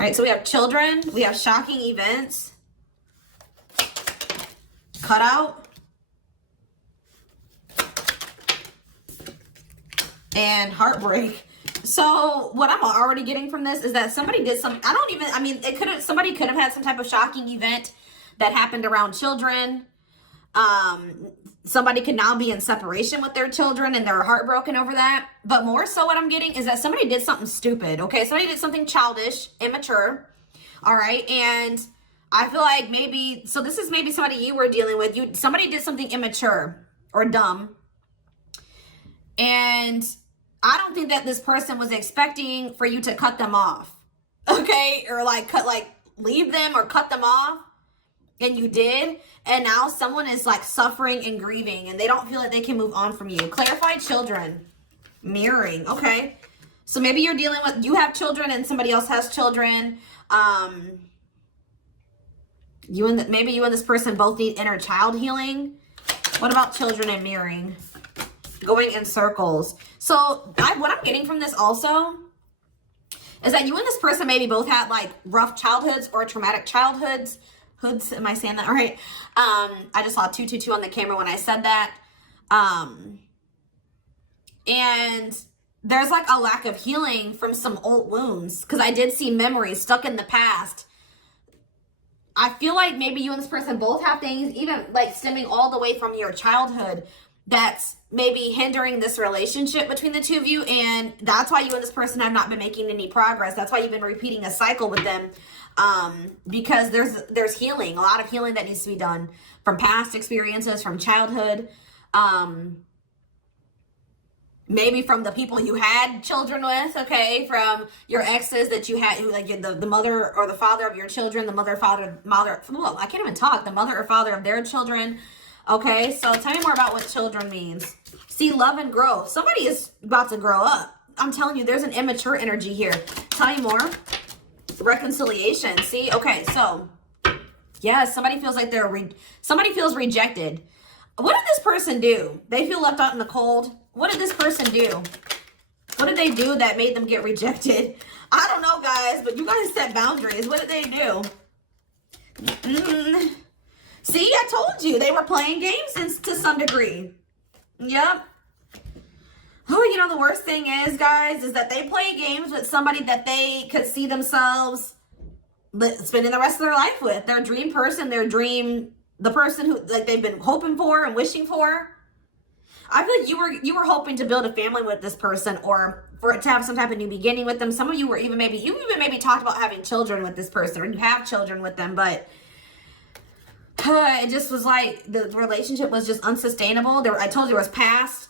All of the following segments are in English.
All right, so we have children, we have shocking events, cutout, and heartbreak. So what I'm already getting from this is that somebody did some, somebody could have had some type of shocking event that happened around children. Somebody could now be in separation with their children and they're heartbroken over that. But more so what I'm getting is that somebody did something stupid, okay? Somebody did something childish, immature, all right? And I feel like maybe, so this is maybe somebody you were dealing with. Somebody did something immature or dumb. And I don't think that this person was expecting for you to cut them off, okay? Or leave them or cut them off. And you did. And now someone is like suffering and grieving and they don't feel like they can move on from you. Clarified children. Mirroring. Okay. So maybe you're dealing with, you have children and somebody else has children. Maybe you and this person both need inner child healing. What about children and mirroring? Going in circles. So what I'm getting from this also is that you and this person maybe both had like rough childhoods or traumatic childhoods. Hoods, am I saying that all right? I just saw 222 on the camera when I said that. And there's like a lack of healing from some old wounds because I did see memories stuck in the past. I feel like maybe you and this person both have things even like stemming all the way from your childhood that's maybe hindering this relationship between the two of you. And that's why you and this person have not been making any progress. That's why you've been repeating a cycle with them. Because there's healing, a lot of healing that needs to be done from past experiences, from childhood, maybe from the people you had children with, okay, from your exes that you had, like the mother or the father of your children, the mother or father of their children, okay? So tell me more about what children means. See, love and growth. Somebody is about to grow up. I'm telling you, there's an immature energy here. Tell me more. Reconciliation. See, okay, so yeah, somebody feels like somebody feels rejected. What did this person do? They feel left out in the cold. What did this person do? What did they do that made them get rejected? I don't know, guys, but you guys set boundaries. What did they do? See, I told you they were playing games to some degree. Yep. Oh, you know, the worst thing is, guys, is that they play games with somebody that they could see themselves spending the rest of their life with. Their dream person, the person who like they've been hoping for and wishing for. I feel like you were hoping to build a family with this person or for it to have some type of new beginning with them. Some of you were even maybe talked about having children with this person or you have children with them, but it just was like the relationship was just unsustainable. I told you there was past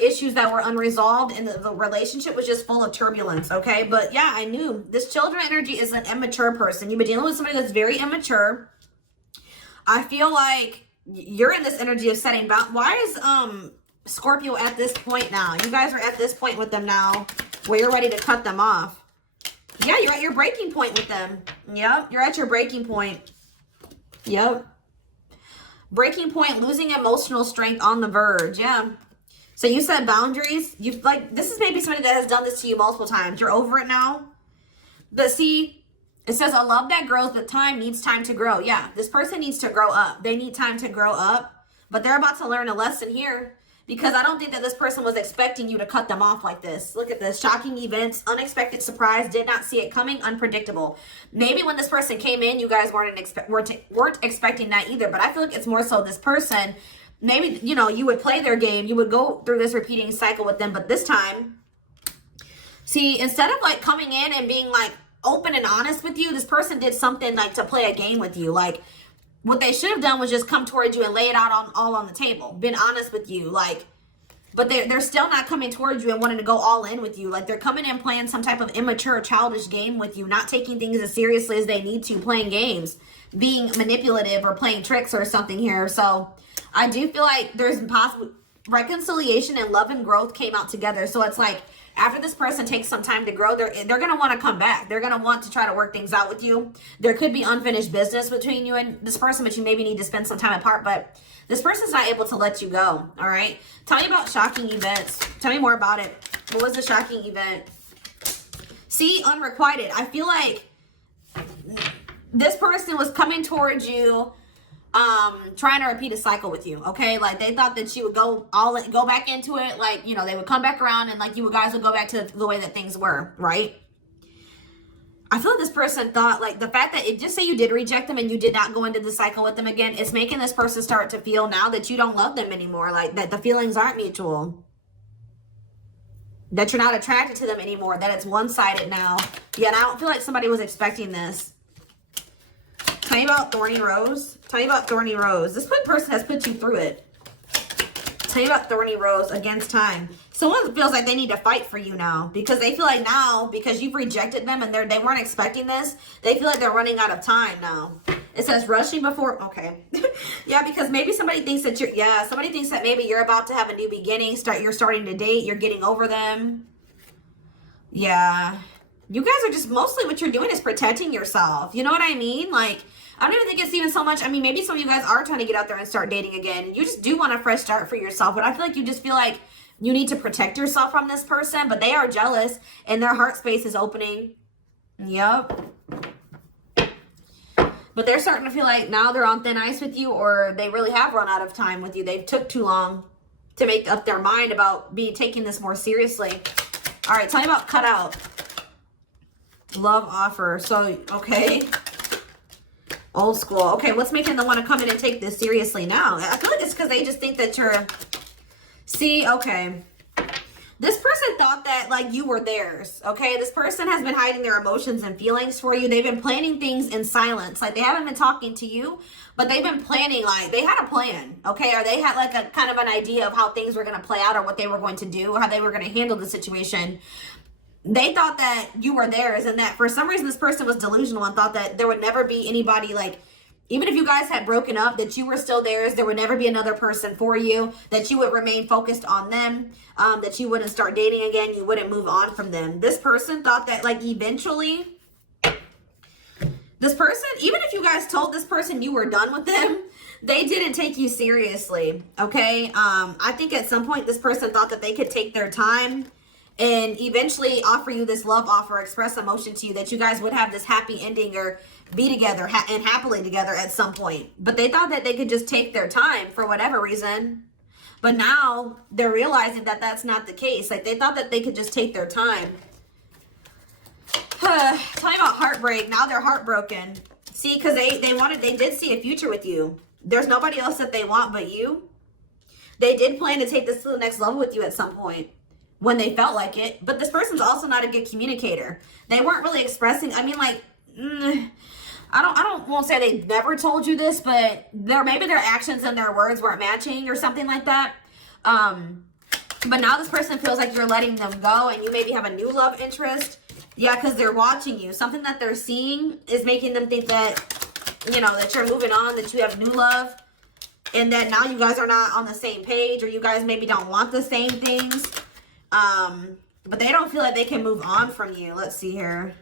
issues that were unresolved and the relationship was just full of turbulence, okay? But yeah, I knew this children energy is an immature person. You've been dealing with somebody that's very immature. I feel like you're in this energy of setting boundaries. Why is Scorpio at this point now? You guys are at this point with them now where you're ready to cut them off. Yeah, you're at your breaking point with them. Yep, you're at your breaking point. Yep. Breaking point, losing emotional strength, on the verge. Yeah. So you set boundaries. This is maybe somebody that has done this to you multiple times. You're over it now. But see, it says a love that grows with time needs time to grow. Yeah, this person needs to grow up. They need time to grow up. But they're about to learn a lesson here. Because I don't think that this person was expecting you to cut them off like this. Look at this. Shocking events, unexpected surprise, did not see it coming, unpredictable. Maybe when this person came in, you guys weren't expecting that either. But I feel like it's more so this person. Maybe, you know, you would play their game. You would go through this repeating cycle with them. But this time, see, instead of like coming in and being like open and honest with you, this person did something like to play a game with you. Like, what they should have done was just come towards you and lay it out all on the table. Been honest with you. Like, but they're still not coming towards you and wanting to go all in with you. Like, they're coming in playing some type of immature, childish game with you. Not taking things as seriously as they need to. Playing games. Being manipulative or playing tricks or something here. So, I do feel like there's possible reconciliation and love and growth came out together. So, it's like, after this person takes some time to grow, they're going to want to come back. They're going to want to try to work things out with you. There could be unfinished business between you and this person, but you maybe need to spend some time apart. But this person's not able to let you go, all right? Tell me about shocking events. Tell me more about it. What was the shocking event? See, unrequited. I feel like this person was coming towards you, trying to repeat a cycle with you, okay? Like, they thought that you would go back into it, like, you know, they would come back around and, like, you guys would go back to the way that things were, right? I feel like this person thought, like, the fact that just say you did reject them and you did not go into the cycle with them again, it's making this person start to feel now that you don't love them anymore, like, that the feelings aren't mutual, that you're not attracted to them anymore, that it's one-sided now. Yeah, and I don't feel like somebody was expecting this. Tell me about Thorny Rose. Tell me about Thorny Rose. This person has put you through it. Tell me about Thorny Rose against time. Someone feels like they need to fight for you now because they feel like now, because you've rejected them and they weren't expecting this, they feel like they're running out of time now. It says rushing before, okay. Yeah, because maybe somebody thinks that somebody thinks that maybe you're about to have a new beginning, you're starting to date, you're getting over them. Yeah. You guys are just, mostly what you're doing is protecting yourself. You know what I mean? Like, I don't even think it's even so much, I mean, maybe some of you guys are trying to get out there and start dating again. You just do want a fresh start for yourself, but I feel like you just feel like you need to protect yourself from this person, but they are jealous and their heart space is opening. Yep. But they're starting to feel like now they're on thin ice with you, or they really have run out of time with you. They've took too long to make up their mind about taking this more seriously. All right, tell me about cut out. Love offer. So, okay. Old school. Okay, what's making them want to come in and take this seriously now? I feel like it's because they just think that you're... See, okay. This person thought that, like, you were theirs, okay? This person has been hiding their emotions and feelings for you. They've been planning things in silence. Like, they haven't been talking to you, but they've been planning, like, they had a plan, okay? Or they had, like, a kind of an idea of how things were going to play out or what they were going to do or how they were going to handle the situation. They thought that you were theirs and that for some reason this person was delusional and thought that there would never be anybody, like, even if you guys had broken up, that you were still theirs, there would never be another person for you, that you would remain focused on them, that you wouldn't start dating again, you wouldn't move on from them. This person thought that, like, eventually, this person, even if you guys told this person you were done with them, they didn't take you seriously, okay? I think at some point this person thought that they could take their time and eventually offer you this love offer, express emotion to you, that you guys would have this happy ending or be together and happily together at some point. But they thought that they could just take their time for whatever reason. But now they're realizing that that's not the case. Like, they thought that they could just take their time. Tell me about heartbreak. Now they're heartbroken. See, because they did see a future with you. There's nobody else that they want but you. They did plan to take this to the next level with you at some point when they felt like it. But this person's also not a good communicator. They weren't really expressing, I mean, like, I won't say they never told you this, but maybe their actions and their words weren't matching or something like that. But now this person feels like you're letting them go and you maybe have a new love interest. Yeah, because they're watching you. Something that they're seeing is making them think that, you know, that you're moving on, that you have new love, and that now you guys are not on the same page, or you guys maybe don't want the same things. But they don't feel like they can move on from you. Let's see here.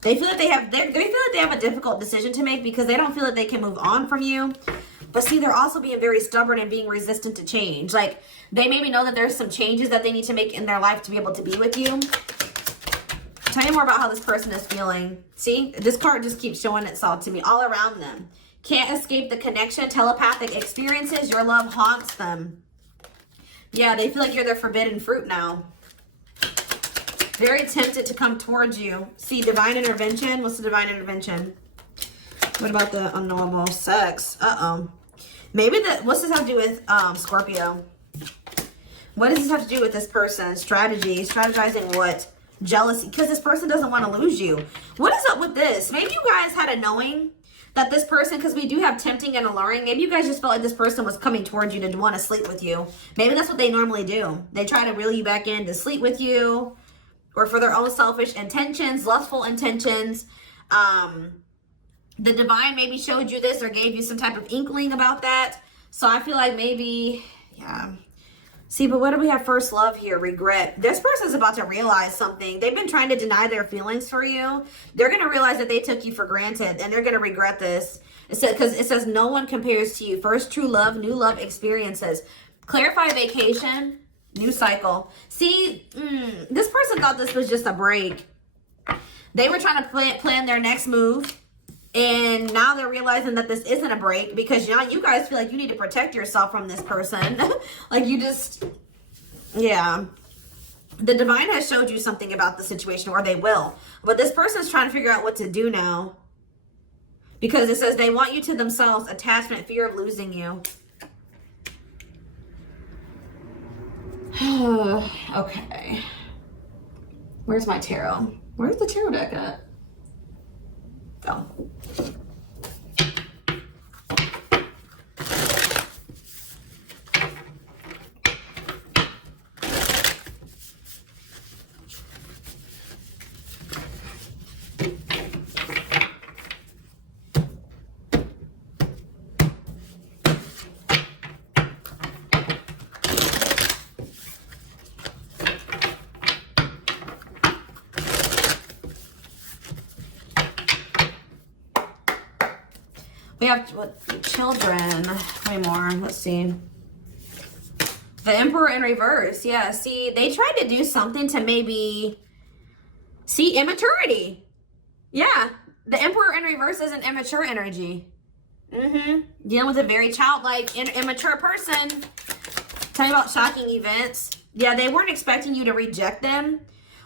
They feel like they feel like they have a difficult decision to make because they don't feel like they can move on from you. But see, they're also being very stubborn and being resistant to change. Like, they maybe know that there's some changes that they need to make in their life to be able to be with you. Tell me more about how this person is feeling. See, this card just keeps showing itself to me all around them. Can't escape the connection, telepathic experiences. Your love haunts them. Yeah, they feel like you're their forbidden fruit now. Very tempted to come towards you. See, divine intervention. What's the divine intervention? What about the unnormal sex? Uh-oh. Maybe what's this have to do with Scorpio? What does this have to do with this person? Strategy. Strategizing what? Jealousy. Because this person doesn't want to lose you. What is up with this? Maybe you guys had a knowing that this person, because we do have tempting and alluring, maybe you guys just felt like this person was coming towards you to want to sleep with you. Maybe that's what they normally do. They try to reel you back in to sleep with you, or for their own selfish intentions, lustful intentions. The divine maybe showed you this or gave you some type of inkling about that. So I feel like maybe, yeah. See, but what do we have first love here? Regret. This person's about to realize something. They've been trying to deny their feelings for you. They're going to realize that they took you for granted, and they're going to regret this. Because it says no one compares to you. First true love, new love experiences. Clarify vacation, new cycle. See, this person thought this was just a break. They were trying to plan their next move, And now they're realizing that this isn't a break, because now you guys feel like you need to protect yourself from this person. Like you just, yeah. The divine has showed you something about the situation, or they will. But this person's trying to figure out what to do now. Because it says they want you to themselves, attachment, fear of losing you. Okay. Where's my tarot? Where's the tarot deck at? Oh. We have what, children. How many more? Let's see. The Emperor in reverse. Yeah, see, they tried to do something to maybe see immaturity. Yeah, the Emperor in reverse is an immature energy. Dealing with a very childlike, immature person. Tell me about shocking events. Yeah, they weren't expecting you to reject them.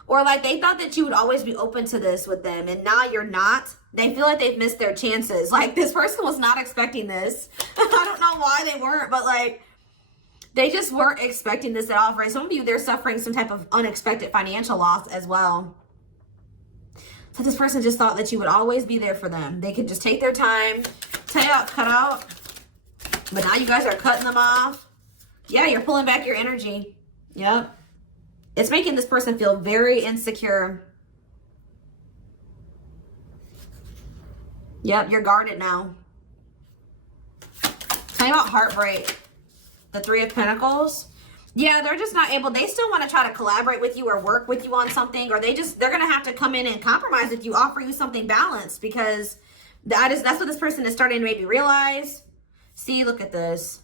Or like they thought that you would always be open to this with them, and now you're not. They feel like they've missed their chances. Like this person was not expecting this. I don't know why they weren't, but like they just weren't expecting this at all. For some of you, they're suffering some type of unexpected financial loss as well. So this person just thought that you would always be there for them. They could just take their time, tell you out, cut out. But now you guys are cutting them off. Yeah, you're pulling back your energy. Yep. It's making this person feel very insecure. Yep, you're guarded now. Tell me about heartbreak. The Three of Pentacles. Yeah, they're just not able. They still want to try to collaborate with you or work with you on something, or they're going to have to come in and compromise with you, offer you something balanced, because that's what this person is starting to maybe realize. See, look at this.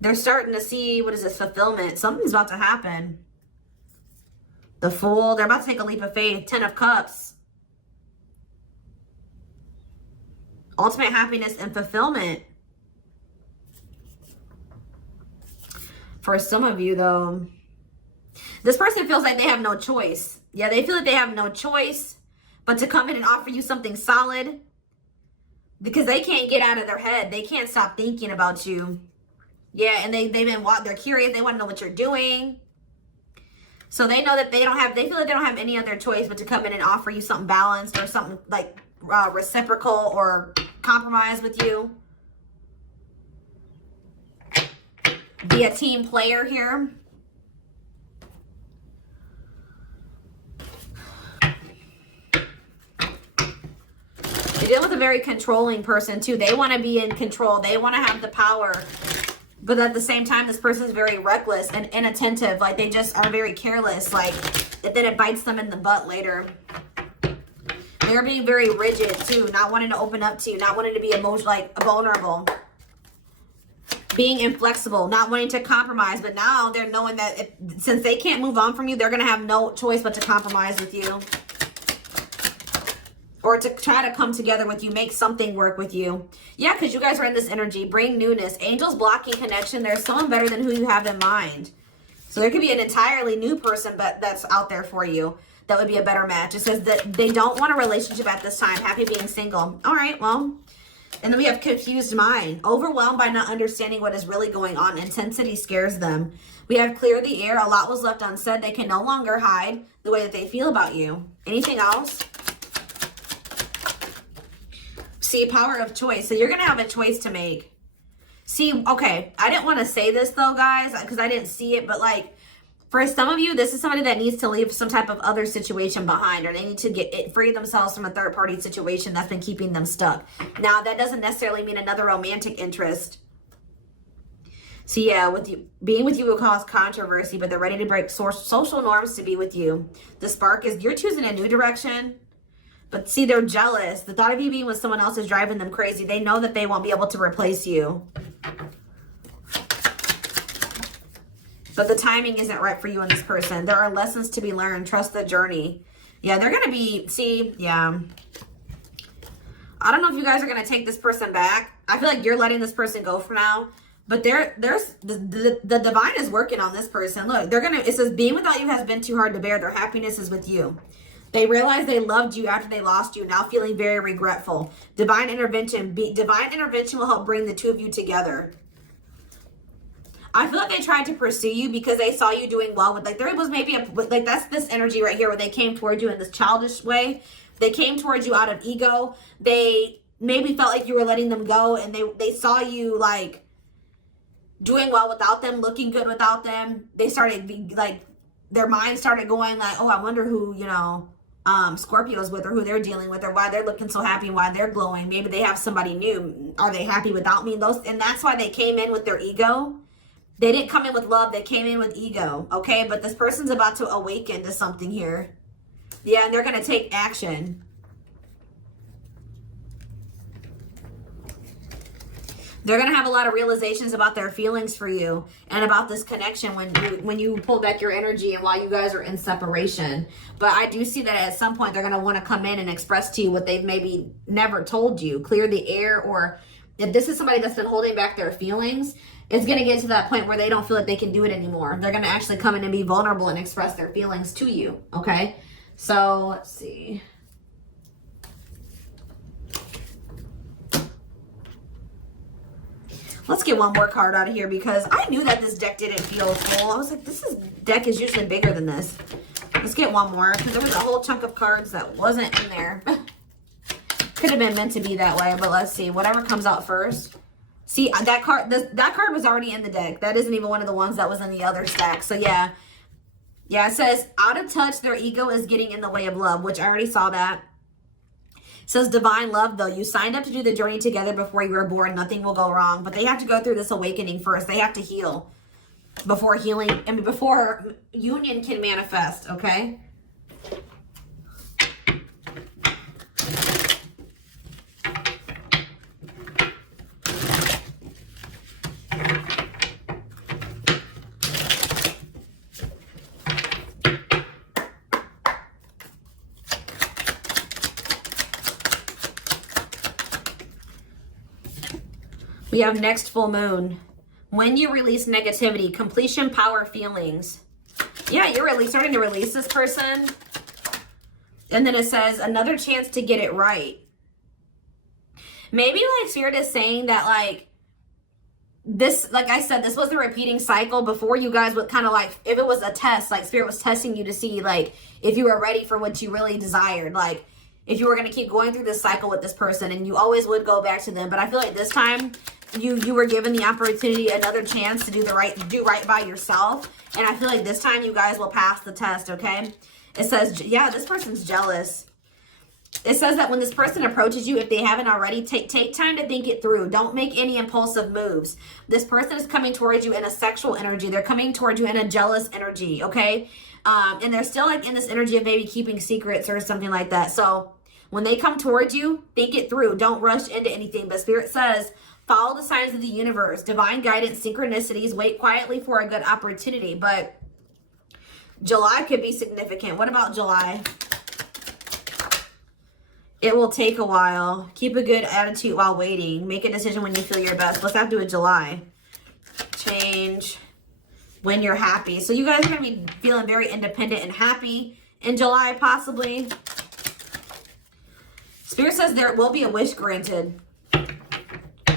They're starting to see, what is this, fulfillment. Something's about to happen. The Fool. They're about to take a leap of faith. 10 of Cups. Ultimate happiness and fulfillment. For some of you, though, this person feels like they have no choice. Yeah, they feel like they have no choice but to come in and offer you something solid, because they can't get out of their head. They can't stop thinking about you. Yeah, and they're curious. They want to know what you're doing. So they know that they feel like they don't have any other choice but to come in and offer you something balanced, or something like reciprocal or compromise with you. Be a team player here. You're dealing with a very controlling person too. They want to be in control. They want to have the power. But at the same time, this person is very reckless and inattentive. Like they just are very careless. Like then it bites them in the butt later. They're being very rigid too. Not wanting to open up to you. Not wanting to be vulnerable. Being inflexible. Not wanting to compromise. But now they're knowing that since they can't move on from you, they're going to have no choice but to compromise with you. Or to try to come together with you, make something work with you. Yeah, because you guys are in this energy. Bring newness. Angels blocking connection. There's someone better than who you have in mind. So there could be an entirely new person that's out there for you. That would be a better match. It says that they don't want a relationship at this time. Happy being single. All right, well. And then we have confused mind. Overwhelmed by not understanding what is really going on. Intensity scares them. We have clear the air. A lot was left unsaid. They can no longer hide the way that they feel about you. Anything else? See, power of choice. So you're going to have a choice to make. See, okay, I didn't want to say this though, guys, because I didn't see it. But like, for some of you, this is somebody that needs to leave some type of other situation behind, or they need to free themselves from a third-party situation that's been keeping them stuck. Now, that doesn't necessarily mean another romantic interest. So yeah, being with you will cause controversy, but they're ready to break social norms to be with you. The spark is you're choosing a new direction. But see, they're jealous. The thought of you being with someone else is driving them crazy. They know that they won't be able to replace you. But the timing isn't right for you and this person. There are lessons to be learned. Trust the journey. Yeah, they're going to be, see, yeah. I don't know if you guys are going to take this person back. I feel like you're letting this person go for now. But there's the divine is working on this person. Look, they're going to, it says, being without you has been too hard to bear. Their happiness is with you. They realize they loved you after they lost you, now feeling very regretful. Divine intervention will help bring the two of you together. I feel like they tried to pursue you because they saw you doing well with, like, there was maybe like, that's this energy right here where they came towards you in this childish way. They came towards you out of ego. They maybe felt like you were letting them go, and they saw you, like, doing well without them, looking good without them. They started, like, their mind started going like, oh, I wonder who, you know, Scorpio's with, or who they're dealing with, or why they're looking so happy, why they're glowing. Maybe they have somebody new. Are they happy without me? And that's why they came in with their ego. They didn't come in with love. They came in with ego, okay? But this person's about to awaken to something here. Yeah, and they're going to take action. They're going to have a lot of realizations about their feelings for you and about this connection when you pull back your energy and while you guys are in separation. But I do see that at some point they're going to want to come in and express to you what they've maybe never told you. Clear the air, or if this is somebody that's been holding back their feelings, it's going to get to that point where they don't feel like they can do it anymore. They're going to actually come in and be vulnerable and express their feelings to you, okay? So, let's see. Let's get one more card out of here, because I knew that this deck didn't feel full. I was like, deck is usually bigger than this. Let's get one more, because there was a whole chunk of cards that wasn't in there. Could have been meant to be that way, but let's see. Whatever comes out first. See, that card was already in the deck. That isn't even one of the ones that was in the other stack. So, yeah. Yeah, it says, out of touch, their ego is getting in the way of love, which I already saw that. It says, divine love, though. You signed up to do the journey together before you were born. Nothing will go wrong. But they have to go through this awakening first. They have to heal before before union can manifest, okay? We have next full moon. When you release negativity, completion, power, feelings. Yeah, you're starting to release this person. And then it says, another chance to get it right. Maybe, like, Spirit is saying that, like, this, like I said, this was the repeating cycle before you guys would kind of, like, if it was a test, like, Spirit was testing you to see, like, if you were ready for what you really desired. Like, if you were going to keep going through this cycle with this person, and you always would go back to them. But I feel like this time you were given the opportunity, another chance to do right by yourself. And I feel like this time you guys will pass the test, okay? It says, yeah, this person's jealous. It says that when this person approaches you, if they haven't already, take time to think it through. Don't make any impulsive moves. This person is coming towards you in a sexual energy. They're coming towards you in a jealous energy, okay? And they're still, like, in this energy of maybe keeping secrets or something like that. So when they come towards you, think it through. Don't rush into anything. But Spirit says, follow the signs of the universe, divine guidance, synchronicities. Wait quietly for a good opportunity. But July could be significant. What about July? It will take a while. Keep a good attitude while waiting. Make a decision when you feel your best. Let's have to do a July. Change when you're happy. So you guys are going to be feeling very independent and happy in July, possibly. Spirit says there will be a wish granted.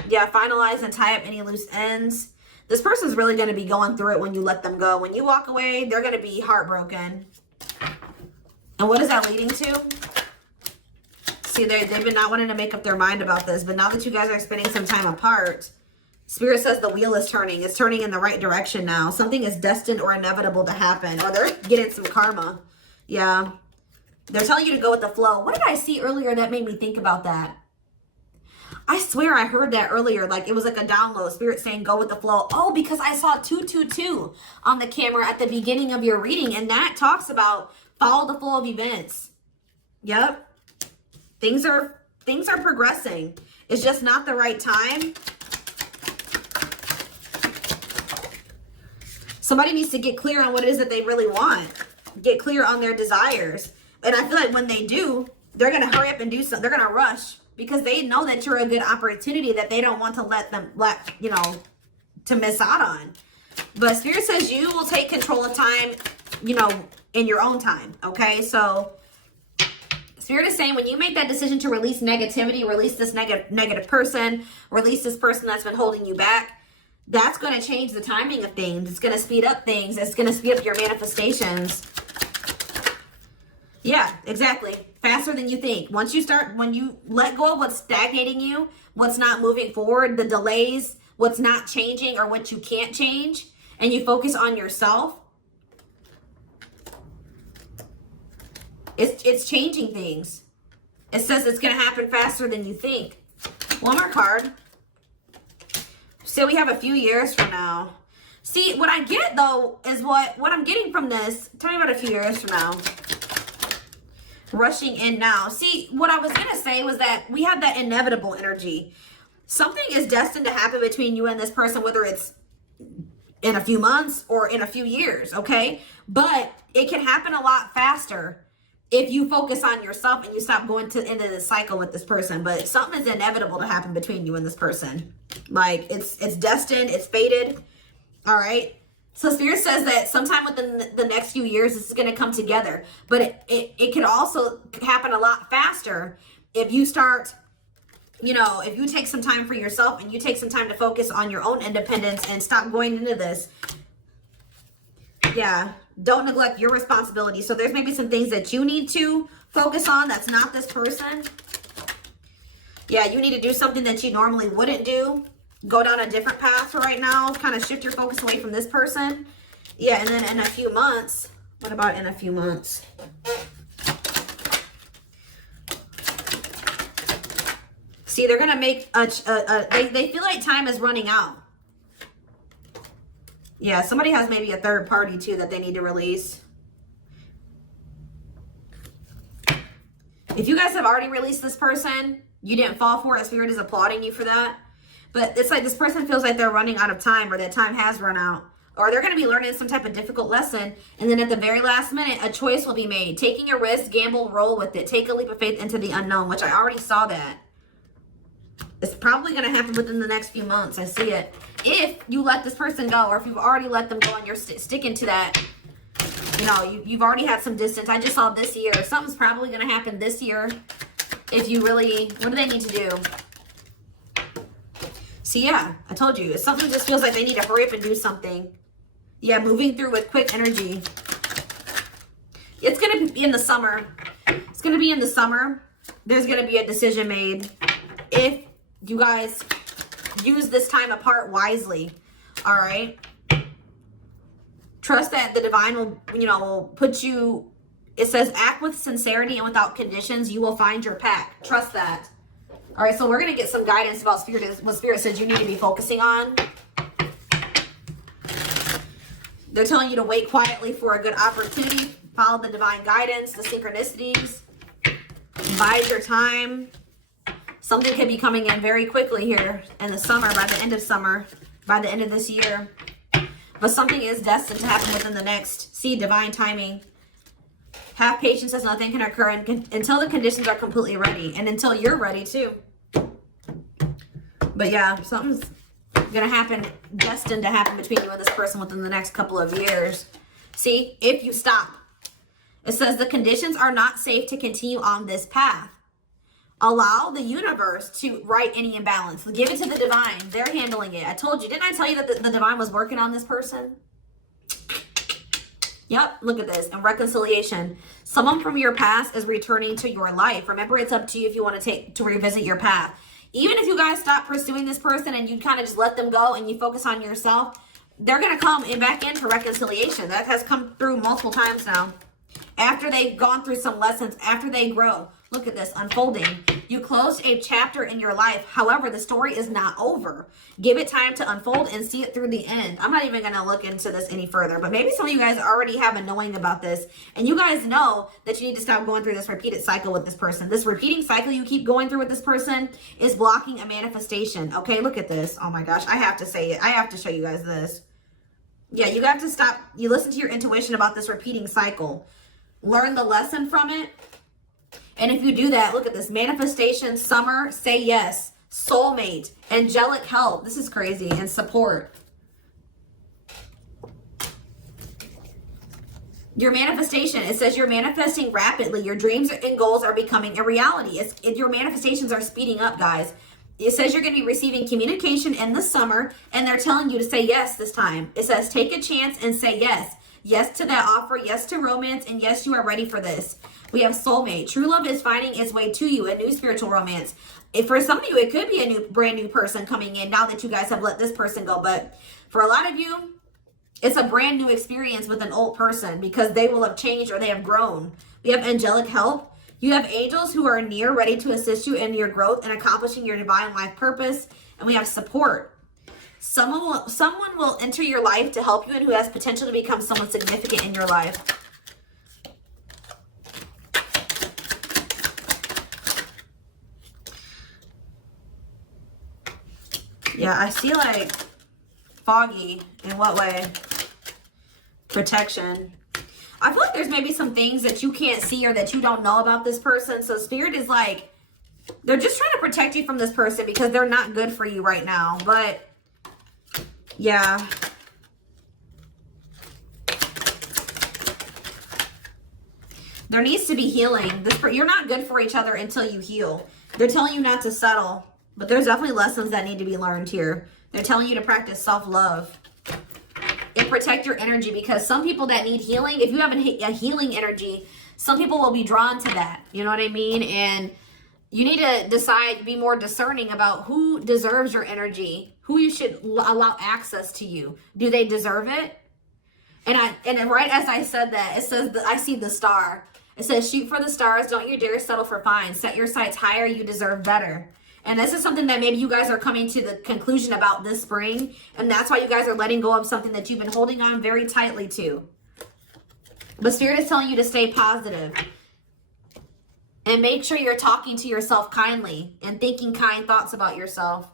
Yeah, finalize and tie up any loose ends. This person's really going to be going through it when you let them go. When you walk away, they're going to be heartbroken. And what is that leading to? See, they've been not wanting to make up their mind about this. But now that you guys are spending some time apart, Spirit says the wheel is turning. It's turning in the right direction now. Something is destined or inevitable to happen. Or they're getting some karma. Yeah. They're telling you to go with the flow. What did I see earlier that made me think about that? I swear I heard that earlier. Like, it was like a download. Spirit saying go with the flow. Oh, because I saw 222 on the camera at the beginning of your reading. And that talks about follow the flow of events. Yep. Things are progressing. It's just not the right time. Somebody needs to get clear on what it is that they really want. Get clear on their desires. And I feel like when they do, they're going to hurry up and do something. They're going to rush. because they know that you're a good opportunity that they don't want to to miss out on. But Spirit says you will take control of time, in your own time. Okay, so Spirit is saying when you make that decision to release negativity, release this negative person, release this person that's been holding you back, that's going to change the timing of things. It's going to speed up things. It's going to speed up your manifestations. Yeah, exactly. Faster than you think. When you let go of what's stagnating you, what's not moving forward, the delays, what's not changing or what you can't change, and you focus on yourself, it's changing things. It says it's going to happen faster than you think. One more card. So we have a few years from now. See, what I get, though, is what I'm getting from this. Tell me about a few years from now. Rushing in now. See, what I was going to say was that we have that inevitable energy. Something is destined to happen between you and this person, whether it's in a few months or in a few years, okay? But it can happen a lot faster if you focus on yourself and you stop going into the cycle with this person. But something is inevitable to happen between you and this person. Like, it's destined, it's fated, all right? So Spirit says that sometime within the next few years, this is going to come together. But it could also happen a lot faster if you start, if you take some time for yourself and you take some time to focus on your own independence and stop going into this. Yeah, don't neglect your responsibility. So there's maybe some things that you need to focus on that's not this person. Yeah, you need to do something that you normally wouldn't do. Go down a different path for right now. Kind of shift your focus away from this person. Yeah, and then in a few months. What about in a few months? See, they're going to make they feel like time is running out. Yeah, somebody has maybe a third party too that they need to release. If you guys have already released this person, you didn't fall for it. Spirit is applauding you for that. But it's like this person feels like they're running out of time, or that time has run out. Or they're going to be learning some type of difficult lesson. And then at the very last minute, a choice will be made. Taking a risk, gamble, roll with it. Take a leap of faith into the unknown, which I already saw that. It's probably going to happen within the next few months. I see it. If you let this person go, or if you've already let them go and you're sticking to that, you've already had some distance. I just saw this year. Something's probably going to happen this year. If you really, what do they need to do? See, yeah, I told you. Something just feels like they need to hurry up and do something. Yeah, moving through with quick energy. It's going to be in the summer. It's going to be in the summer. There's going to be a decision made. If you guys use this time apart wisely, all right? Trust that the divine will put you, it says, act with sincerity and without conditions, you will find your pack. Trust that. All right, so we're going to get some guidance about what Spirit says you need to be focusing on. They're telling you to wait quietly for a good opportunity. Follow the divine guidance, the synchronicities. Bide your time. Something could be coming in very quickly here in the summer, by the end of summer, by the end of this year. But something is destined to happen within the next. See, divine timing. Have patience as nothing can occur until the conditions are completely ready. And until you're ready too. But yeah, something's going to happen, destined to happen between you and this person within the next couple of years. See, if you stop. It says the conditions are not safe to continue on this path. Allow the universe to right any imbalance. Give it to the divine. They're handling it. I told you. Didn't I tell you that the divine was working on this person? Yep, look at this. And reconciliation. Someone from your past is returning to your life. Remember, it's up to you if you want to revisit your path. Even if you guys stop pursuing this person and you kind of just let them go and you focus on yourself, they're going to come back in for reconciliation. That has come through multiple times now. After they've gone through some lessons, after they grow. Look at this, unfolding. You closed a chapter in your life. However, the story is not over. Give it time to unfold and see it through the end. I'm not even going to look into this any further, but maybe some of you guys already have a knowing about this, and you guys know that you need to stop going through this repeated cycle with this person. This repeating cycle you keep going through with this person is blocking a manifestation. Okay, look at this. Oh my gosh, I have to say it. I have to show you guys this. Yeah, you have to stop. You listen to your intuition about this repeating cycle. Learn the lesson from it. And if you do that, look at this. Manifestation, summer, say yes. Soulmate, angelic help. This is crazy. And support. Your manifestation, it says you're manifesting rapidly. Your dreams and goals are becoming a reality. Your manifestations are speeding up, guys. It says you're going to be receiving communication in the summer, and they're telling you to say yes this time. It says take a chance and say yes. Yes to that offer, yes to romance, and yes, you are ready for this. We have soulmate. True love is finding its way to you, a new spiritual romance. If for some of you, it could be a brand new person coming in now that you guys have let this person go. But for a lot of you, it's a brand new experience with an old person because they will have changed or they have grown. We have angelic help. You have angels who are near, ready to assist you in your growth and accomplishing your divine life purpose. And we have support. Someone will enter your life to help you and who has potential to become someone significant in your life. Yeah, I see like foggy. In what way? Protection. I feel like there's maybe some things that you can't see or that you don't know about this person. So Spirit is like, they're just trying to protect you from this person because they're not good for you right now. But yeah. There needs to be healing. You're not good for each other until you heal. They're telling you not to settle. But there's definitely lessons that need to be learned here. They're telling you to practice self-love. And protect your energy, because some people that need healing, if you have a healing energy, some people will be drawn to that. You know what I mean? And you need to decide, be more discerning about who deserves your energy, who you should allow access to you. Do they deserve it? And right as I said that, it says that I see the star. It says, shoot for the stars. Don't you dare settle for fine. Set your sights higher. You deserve better. And this is something that maybe you guys are coming to the conclusion about this spring. And that's why you guys are letting go of something that you've been holding on very tightly to. But Spirit is telling you to stay positive. And make sure you're talking to yourself kindly. And thinking kind thoughts about yourself.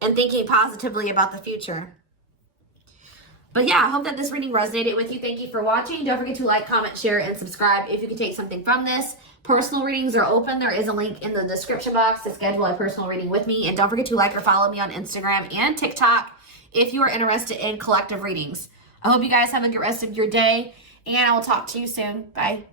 And thinking positively about the future. But yeah, I hope that this reading resonated with you. Thank you for watching. Don't forget to like, comment, share, and subscribe if you can take something from this. Personal readings are open. There is a link in the description box to schedule a personal reading with me. And don't forget to like or follow me on Instagram and TikTok if you are interested in collective readings. I hope you guys have a good rest of your day. And I will talk to you soon. Bye.